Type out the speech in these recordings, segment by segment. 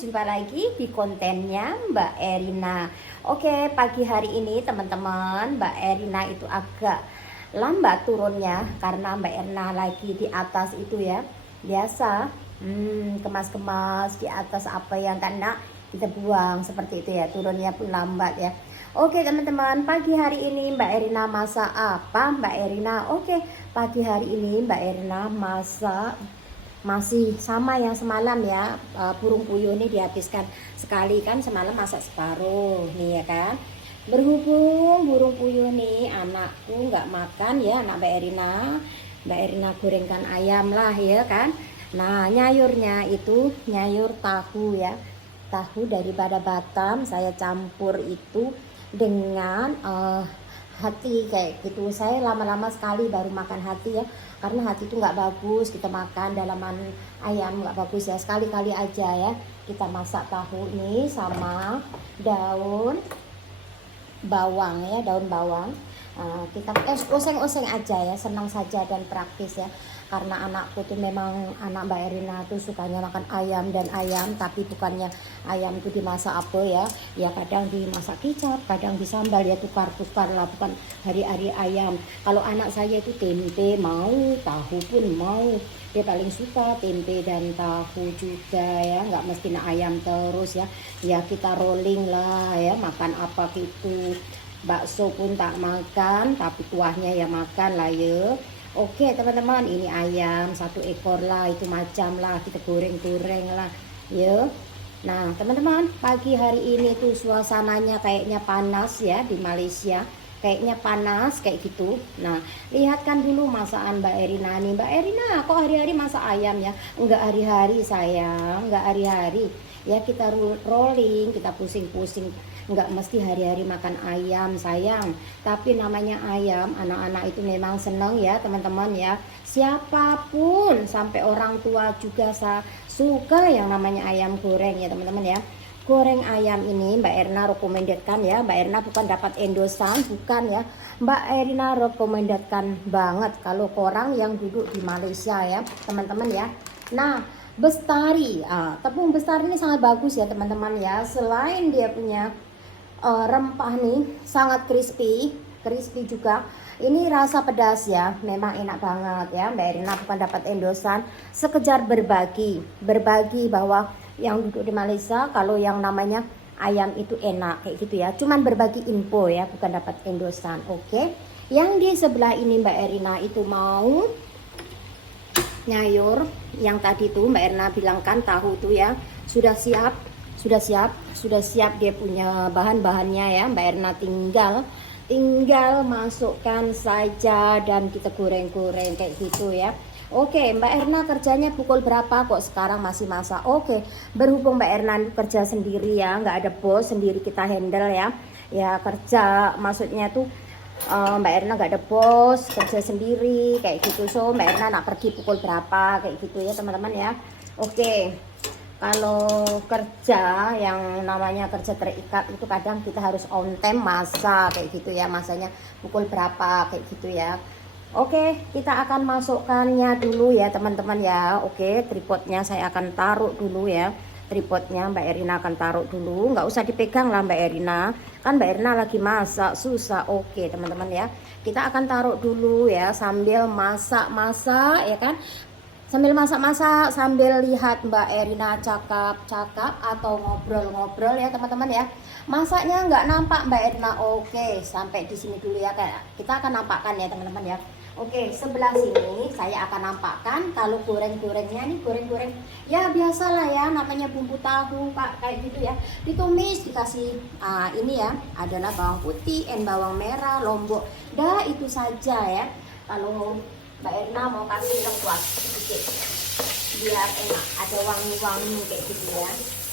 jumpa lagi di kontennya Mbak Erina. Oke, pagi hari ini teman-teman, Mbak Erina itu agak lambat turunnya karena Mbak Erina lagi di atas itu ya. Biasa, kemas-kemas di atas apa yang tak nak kita buang seperti itu ya. Turunnya pun lambat ya. Oke teman-teman, pagi hari ini Mbak Erina masak apa Mbak Erina? Oke, pagi hari ini Mbak Erina masak masih sama yang semalam ya. Burung puyuh ini dihabiskan sekali kan, semalam masak separuh nih ya kan. Berhubung burung puyuh nih anakku nggak makan ya, anak Mbak Erina gorengkan ayam lah ya kan. Nah nyayurnya itu nyayur tahu ya, tahu daripada Batam saya campur itu dengan hati kayak gitu. Saya lama-lama sekali baru makan hati ya, karena hati itu nggak bagus kita makan, dalaman ayam nggak bagus ya. Sekali-kali aja ya kita masak tahu ini sama daun bawang ya, daun bawang. Kita oseng-oseng aja ya, senang saja dan praktis ya. Karena anakku tuh memang, anak Mbak Erina tuh sukanya makan ayam dan ayam, tapi bukannya ayam itu dimasak apa ya, ya kadang dimasak kicap, kadang disambal ya, tukar-tukar lah, bukan hari-hari ayam. Kalau anak saya itu tempe mau, tahu pun mau, dia paling suka tempe dan tahu juga ya, nggak mesti ayam terus ya. Ya kita rolling lah ya, makan apa gitu. Bakso pun tak makan, tapi kuahnya ya makan lah ya. Oke teman-teman, ini ayam 1 ekor lah, itu macam lah kita goreng-goreng lah ya. Nah teman-teman, pagi hari ini tuh suasananya kayaknya panas ya di Malaysia, kayaknya panas kayak gitu. Nah lihatkan dulu masakan Mbak Erina nih. Mbak Erina kok hari-hari masak ayam ya? Enggak hari-hari sayang, enggak hari-hari ya, kita rolling, kita pusing-pusing, nggak mesti hari-hari makan ayam sayang. Tapi namanya ayam, anak-anak itu memang seneng ya teman-teman ya. Siapapun sampai orang tua juga suka yang namanya ayam goreng ya teman-teman ya. Goreng ayam ini Mbak Erina rekomendasikan ya. Mbak Erina bukan dapat endosan, bukan ya. Mbak Erina rekomendasikan banget kalau orang yang duduk di Malaysia ya teman-teman ya. Nah Bestari, tepung Bestari ini sangat bagus ya teman-teman ya. Selain dia punya rempah nih sangat crispy juga, ini rasa pedas ya, memang enak banget ya. Mbak Erina bukan dapat endosan, sekejar berbagi bahwa yang duduk di Malaysia kalau yang namanya ayam itu enak kayak gitu ya, cuman berbagi info ya, bukan dapat endosan. Oke, yang di sebelah ini Mbak Erina itu mau nyayur yang tadi tuh Mbak Erina bilangkan tahu tuh ya, sudah siap dia punya bahan-bahannya ya. Mbak Erina tinggal masukkan saja dan kita goreng-goreng kayak gitu ya. Oke, Mbak Erina kerjanya pukul berapa kok sekarang masih masak? Oke, berhubung Mbak Erina kerja sendiri ya, nggak ada bos, sendiri kita handle ya. Ya kerja maksudnya tuh Mbak Erina nggak ada bos, kerja sendiri kayak gitu. So Mbak Erina nak pergi pukul berapa kayak gitu ya teman-teman ya. Oke, kalau kerja yang namanya kerja terikat itu kadang kita harus on time masak kayak gitu ya, masanya pukul berapa kayak gitu ya. Oke, kita akan masukkannya dulu ya teman-teman ya. Oke, tripodnya saya akan taruh dulu ya. Tripodnya Mbak Erina akan taruh dulu, nggak usah dipegang lah Mbak Erina, kan Mbak Erina lagi masak susah. Oke teman-teman ya, kita akan taruh dulu ya sambil masak-masak ya kan, sambil masak-masak sambil lihat Mbak Erina cakap-cakap atau ngobrol-ngobrol ya teman-teman ya. Masaknya nggak nampak Mbak Erina. Oke, sampai di sini dulu ya, kayak kita akan nampakkan ya teman-teman ya. Oke, sebelah sini saya akan nampakkan kalau goreng-gorengnya nih, goreng-goreng ya biasalah ya, namanya bumbu tahu Pak kayak gitu ya. Ditumis, dikasih ini ya, adalah bawang putih dan bawang merah, lombok. Dah itu saja ya. Kalau Mbak Erina mau kasih lengkuas sedikit biar enak, ada wangi-wangi kayak gitu ya.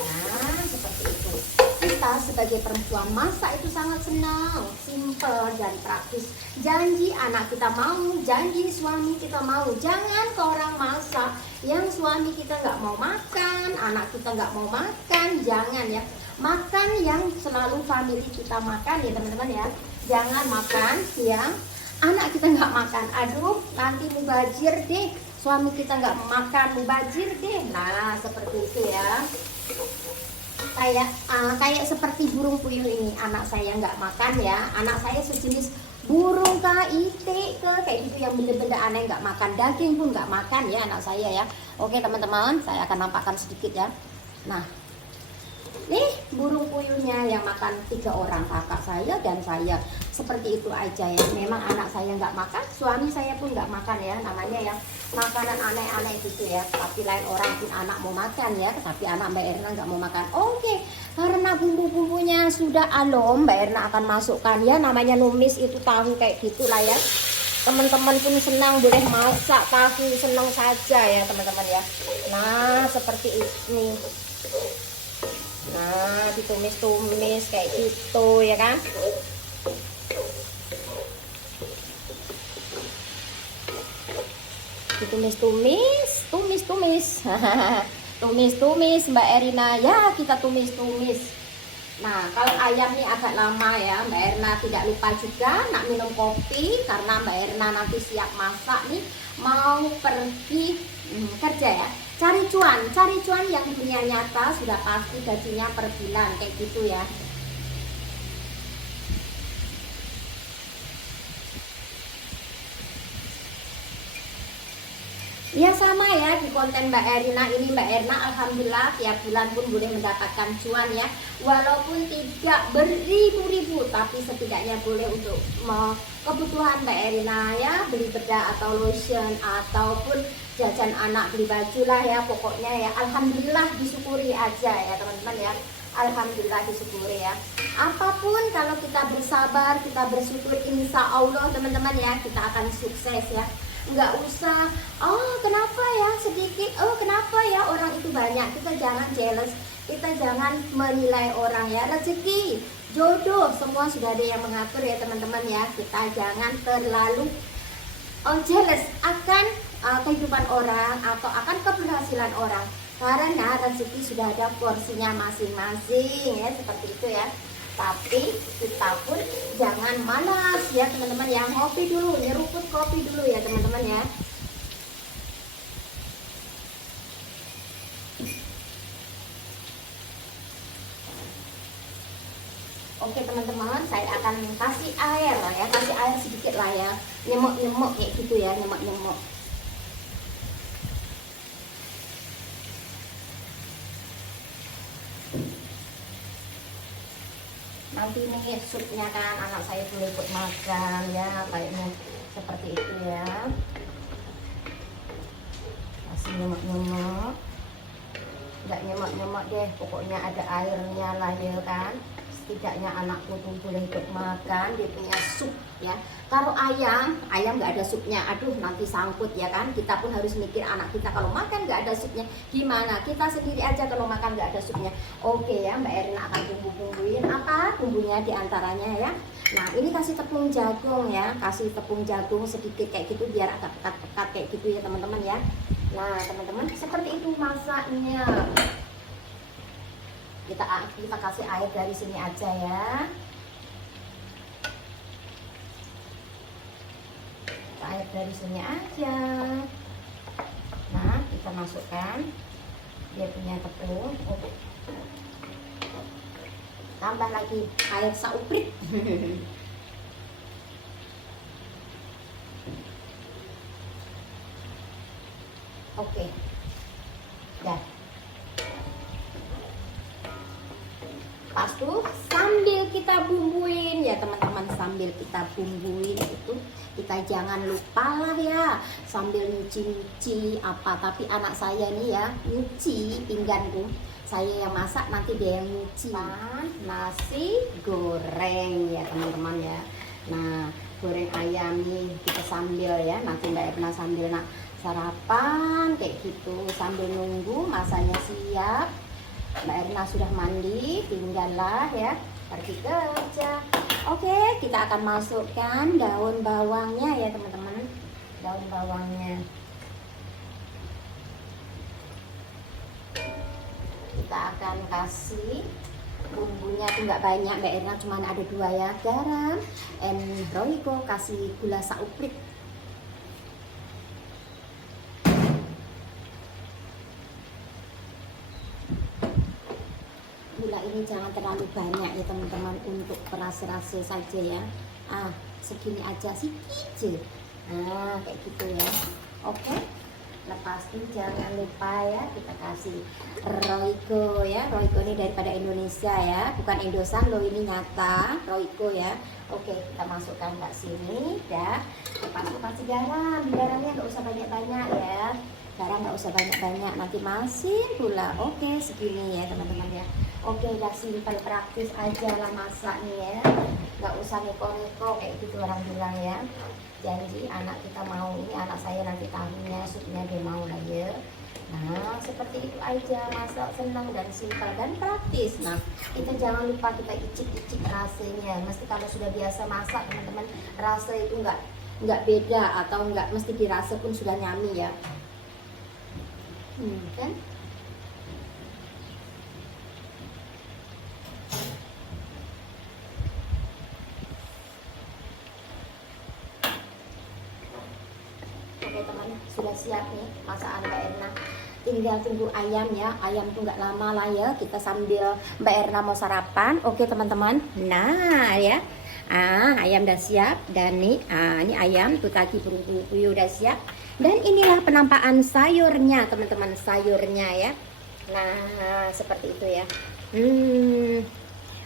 Nah seperti itu. Kita sebagai perempuan masak itu sangat senang, simple dan praktis. Janji anak kita mau, janji suami kita mau. Jangan ke orang masak yang suami kita nggak mau makan, anak kita nggak mau makan. Jangan ya, makan yang selalu family kita makan ya teman-teman ya. Jangan makan yang anak kita nggak makan. Aduh nanti mubazir deh, suami kita nggak makan, mubazir deh. Nah seperti itu ya. kayak seperti burung puyuh ini. Anak saya nggak makan ya, anak saya sejenis burung kah, itik ke kayak gitu, yang benda-benda aneh nggak makan, daging pun nggak makan ya anak saya ya. Oke teman-teman, saya akan nampakkan sedikit ya. Nah, nih burung puyuhnya yang makan 3 orang, kakak saya dan saya. Seperti itu aja ya. Memang anak saya nggak makan, suami saya pun nggak makan ya. Namanya ya makanan aneh-aneh gitu ya. Tapi lain orang pun anak mau makan ya. Tapi anak Mbak Erna nggak mau makan. Oke, karena bumbu-bumbunya sudah alom, Mbak Erna akan masukkan ya. Namanya numis itu tahu kayak gitulah ya. Teman-teman pun senang boleh masak tahu, senang saja ya teman-teman ya. Nah seperti ini. Nah ditumis-tumis kayak gitu ya kan. Ditumis-tumis, tumis-tumis. Tumis-tumis Mbak Erina ya, kita tumis-tumis. Nah kalau ayam ini agak lama ya, Mbak Erna tidak lupa juga nak minum kopi, karena Mbak Erna nanti siap masak nih, mau pergi kerja ya. Cari cuan yang dunia nyata sudah pasti gajinya per bulan kayak gitu ya. Ya sama ya di konten Mbak Erina ini, Mbak Erna alhamdulillah tiap bulan pun boleh mendapatkan cuan ya. Walaupun tidak beribu-ribu, tapi setidaknya boleh untuk kebutuhan Mbak Erina ya, beli bedak atau lotion ataupun jajan anak, beli baju lah ya. Pokoknya ya alhamdulillah disyukuri aja ya teman-teman ya. Alhamdulillah disyukuri ya. Apapun kalau kita bersabar, kita bersyukur, insya Allah teman-teman ya, kita akan sukses ya. Nggak usah, oh kenapa ya sedikit, oh kenapa ya orang itu banyak. Kita jangan jealous, kita jangan menilai orang ya. Rezeki, jodoh, semua sudah ada yang mengatur ya teman-teman ya. Kita jangan terlalu jealous akan kehidupan orang atau akan keberhasilan orang, karena rezeki sudah ada porsinya masing-masing ya, seperti itu ya. Tapi kita pun jangan malas ya teman-teman ya. Ngopi dulu, nyeruput kopi dulu ya teman-teman ya. Oke teman-teman, saya akan kasih air lah ya, kasih air sedikit lah ya, nyemok-nyemok kayak gitu ya, nyemok-nyemok. Nanti nih supnya kan anak saya boleh ikut makan ya, kayaknya seperti itu ya. Kasih nyemok-nyemok, nggak nyemok-nyemok deh, pokoknya ada airnya lah ya kan. Setidaknya anakku tuh boleh ikut makan, dia punya sup ya. Kalau ayam nggak ada supnya, aduh nanti sangkut ya kan. Kita pun harus mikir anak kita kalau makan nggak ada supnya gimana. Kita sendiri aja kalau makan nggak ada supnya. Oke ya, Mbak Erina akan bumbuin apa bumbunya diantaranya ya. Nah ini kasih tepung jagung ya, kasih tepung jagung sedikit kayak gitu biar agak pekat-pekat kayak gitu ya teman-teman ya. Nah teman-teman seperti itu masaknya. Kita kasih air dari sini aja ya. Air dari sini aja. Nah kita masukkan dia punya tepung. Tambah lagi air sauprit. Oke dah. Pas tuh sambil kita bumbuin ya teman-teman, sambil kita bumbuin itu kita jangan lupa lah ya sambil nyuci-nyuci apa. Tapi anak saya nih ya nyuci pingganku, saya yang masak nanti dia yang nyuci. Nasi goreng ya teman-teman ya. Nah goreng ayam nih kita sambil ya, nanti Mbak Erna sambil sarapan kayak gitu, sambil nunggu masanya siap. Mbak Erna sudah mandi, tinggallah ya pergi kerja. Oke, kita akan masukkan daun bawangnya ya teman-teman, daun bawangnya. Kita akan kasih bumbunya tuh nggak banyak, Mbak Erna cuma ada 2 ya, garam, and roiko kasih gula sauprit. Gula ini jangan terlalu banyak ya teman-teman, untuk perasa-rasa saja ya. Segini aja sih kecil. Kayak gitu ya. Oke. Lepas itu jangan lupa ya kita kasih Royco ya. Royco ini daripada Indonesia ya, bukan Indosat loh, ini nyata Royco ya. Oke, kita masukkan ke sini dah. Lepas itu kasih garam. Garamnya nggak usah banyak-banyak ya. Garam nggak usah banyak-banyak, nanti masin pula. Oke, segini ya teman-teman ya. Oke, udah simpel, praktis aja lah masaknya ya. Nggak usah neko-neko kayak gitu orang bilang ya. Janji anak kita mau, ini anak saya nanti tahunya supnya dia mau lah ya. Nah, seperti itu aja, masak senang dan simpel dan praktis. Nah, kita jangan lupa kita icip-icip rasanya. Mesti kalau sudah biasa masak teman-teman, rasa itu nggak beda atau nggak mesti dirasa pun sudah nyami ya. Kan? Oke teman, sudah siap nih masakan Mbak Erna. Tinggal tunggu ayam ya. Ayam tuh nggak lama lah ya. Kita sambil Mbak Erna mau sarapan. Oke teman-teman. Nah ya. Ayam udah siap. Dan nih, ini ayam tuh tadi burung puyuh udah siap. Dan inilah penampakan sayurnya teman-teman, sayurnya ya. Nah, seperti itu ya.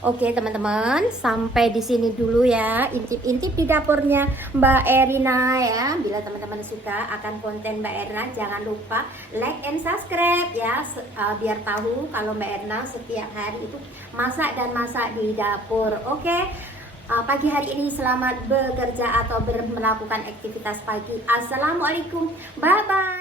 Oke teman-teman, sampai di sini dulu ya intip-intip di dapurnya Mbak Erina ya. Bila teman-teman suka akan konten Mbak Erina, jangan lupa like and subscribe ya, biar tahu kalau Mbak Erina setiap hari itu masak dan masak di dapur. Oke. Pagi hari ini selamat bekerja atau melakukan aktivitas pagi. Assalamualaikum, bye bye.